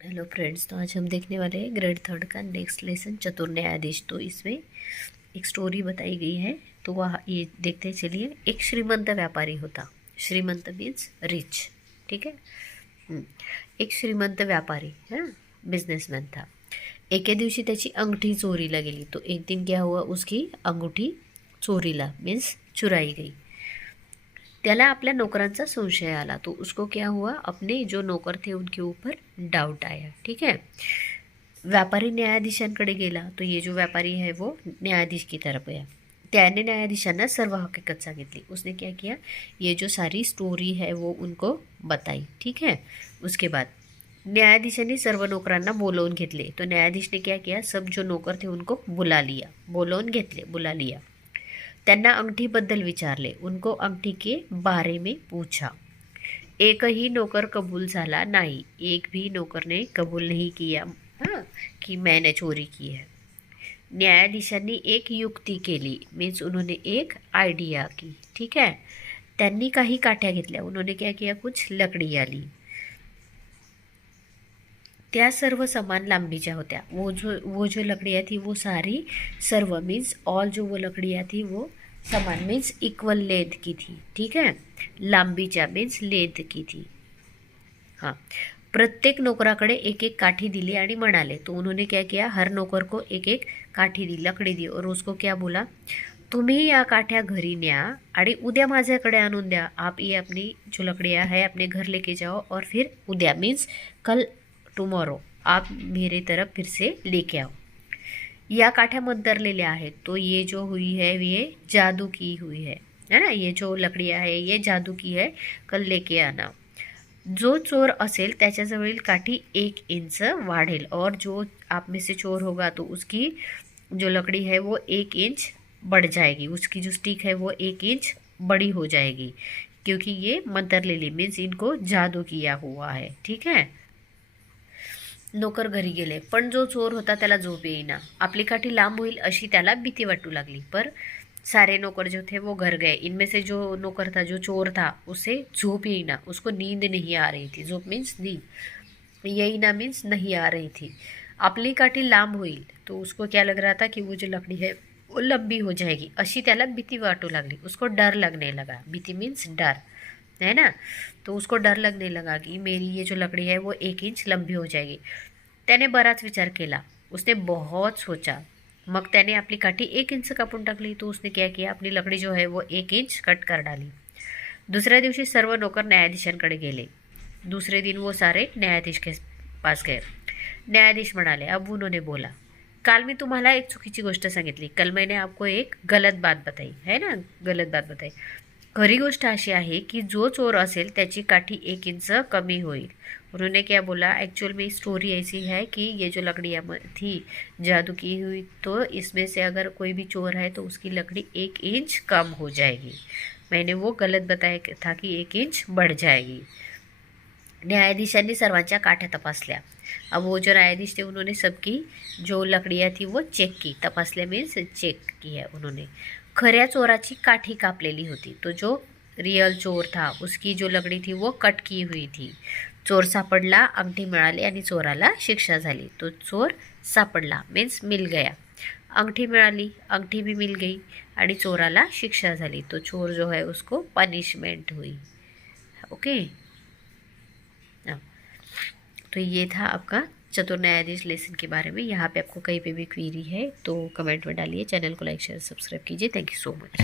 Hello friends, तो आज हम देखने वाले हैं ग्रेड थर्ड का नेक्स्ट लेसन चतुर न्यायाधीश। तो इसमें एक स्टोरी बताई गई है। तो वह ये देखते हैं, चलिए। एक श्रीमंत व्यापारी होता। श्रीमंत मीन्स रिच, ठीक है। एक श्रीमंत व्यापारी है, बिजनेसमैन था। एके दिवशी त्याची अंगठी चोरीला गेली। तो एक दिन क्या हुआ, उसकी अंगूठी चोरीला मीन्स चुराई गई। त्याला आपल्या नौकरांचा संशय आला। तो उसको क्या हुआ, अपने जो नौकर थे उनके ऊपर डाउट आया, ठीक है। व्यापारी न्यायाधीशांकडे गेला। तो ये जो व्यापारी है वो न्यायाधीश की तरफ गया। त्याने न्यायाधीशांना सर्व हकीकत सांगितली। उसने क्या किया, ये जो सारी स्टोरी है वो उनको बताई, ठीक है। उसके बाद न्यायाधीशांनी सर्व नौकरांना बोलवून घेतले। तो न्यायाधीश ने क्या किया, सब जो नौकर थे उनको बुला लिया, बोलवून घेतले, बुला लिया। त्यांना अंगठीबद्दल विचारले, उनको अंगठी के बारे में पूछा। एक ही नौकर कबूल झाला नहीं, एक भी नौकर ने कबूल नहीं किया हाँ कि मैंने चोरी की है। न्यायाधीशांनी एक युक्ती केली, मीन्स उन्होंने एक आइडिया की, ठीक है। त्यांनी काही काठ्या घेतल्या, उन्होंने क्या किया, कुछ लकड़ियाँ ली। त्या सर्व समान लांबीच्या होत्या। वो जो लकड़ियाँ थी वो सारी, सर्व मीन्स ऑल, जो वो लकड़ियाँ थी वो समान मीन्स इक्वल लेंथ की थी, ठीक है। लांबीच्या मीन्स लेंथ की थी। हाँ, प्रत्येक नौकराकडे एक एक काठी दिली आणि म्हणाले। तो उन्होंने क्या किया, हर नौकर को एक एक काठी दी, लकड़ी दी, और उसको क्या बोला, तुम्ही या काठ्या घरी न्या आणि उद्या माझ्याकडे आणून द्या। आप ये अपनी जो लकड़ियाँ है अपने घर लेके जाओ, और फिर उद्या मीन्स कल, टुमारो, आप मेरे तरफ फिर से लेके आओ। या काठ्या मंतरलेल्या आहेत। तो ये जो हुई है ये जादू की हुई है ना। ये जो लकड़ियाँ है ये जादू की है, कल लेके आना। जो चोर असेल त्याच्याजवळील काठी 1 इंच वाढेल, और जो आप में से चोर होगा तो उसकी जो लकड़ी है वो 1 इंच बढ़ जाएगी, उसकी जो स्टिक है वो 1 इंच बड़ी हो जाएगी, क्योंकि ये मंतरलेली मीन्स इनको जादू किया हुआ है, ठीक है। नौकर घरी गेले, पण जो चोर होता त्याला झोप येईना। आपली काठी लांब होईल अशी त्याला भीती वाटू लागली। पर सारे नौकर जो थे वो घर गए। इनमें से जो नौकर था, जो चोर था, उसे झोप येईना, उसको नींद नहीं आ रही थी। झोप मीन्स नींद, येईना मीन्स नहीं आ रही थी। आपली काठी लांब होईल, तो उसको क्या लग रहा था कि वो जो लकड़ी है वो लंबी हो जाएगी, अशी त्याला भीती वाटू लागली। उसको डर लगने लगा, भीती मीन्स डर, है ना। तो उसको डर लगने लगा कि मेरी ये जो लकड़ी है वो 1 इंच लंबी हो जाएगी। त्याने बराच विचार केला, उसने बहुत सोचा। मग त्याने आपली काठी 1 इंच कापून टाकली। तो उसने क्या किया, अपनी लकड़ी जो है वो 1 इंच कट कर डाली। दुसऱ्या दिवशी सर्व नौकर न्यायाधीशांकडे गेले। दूसरे दिन वो सारे न्यायाधीश के पास गए। न्यायाधीश म्हणाले, अब उन्होंने बोला, काल मी तुम्हाला एक चुकीची गोष्ट सांगितली, कल मैंने आपको एक गलत बात बताई है ना, गलत बात बताई। खरी गोष्ट अशी आहे की जो चोर असेल त्याची काठी 1 इंच कमी होईल। उन्होंने क्या बोला, एक्चुअल में स्टोरी ऐसी है कि ये जो लकड़ियाँ थी जादू की हुई, तो इसमें से अगर कोई भी चोर है तो उसकी लकड़ी 1 इंच कम हो जाएगी। मैंने वो गलत बताया था कि 1 इंच बढ़ जाएगी। न्यायाधीशांनी सर्वांच्या काठ्या तपासल्या। अब वो जो न्यायाधीश थे उन्होंने सबकी जो लकड़ियाँ थी वो चेक की, तपासल्या मीन्स चेक की है उन्होंने। खऱ्या चोराची काठी कापलेली होती। तो जो रियल चोर था उसकी जो लकड़ी थी वो कट की हुई थी। चोर सापडला, अंगठी मिळाली आणि चोराला शिक्षा झाली। तो चोर सापडला मीन्स मिल गया, अंगठी मिळाली, अंगठी भी मिल गई, आणि चोराला शिक्षा झाली। तो चोर जो है उसको पनिशमेंट हुई, ओके। तो ये था आपका चतुर न्यायाधीश लेसन के बारे में। यहाँ पे आपको कहीं पे भी क्वेरी है तो कमेंट में डालिए। चैनल को लाइक शेयर सब्सक्राइब कीजिए। Thank you so much.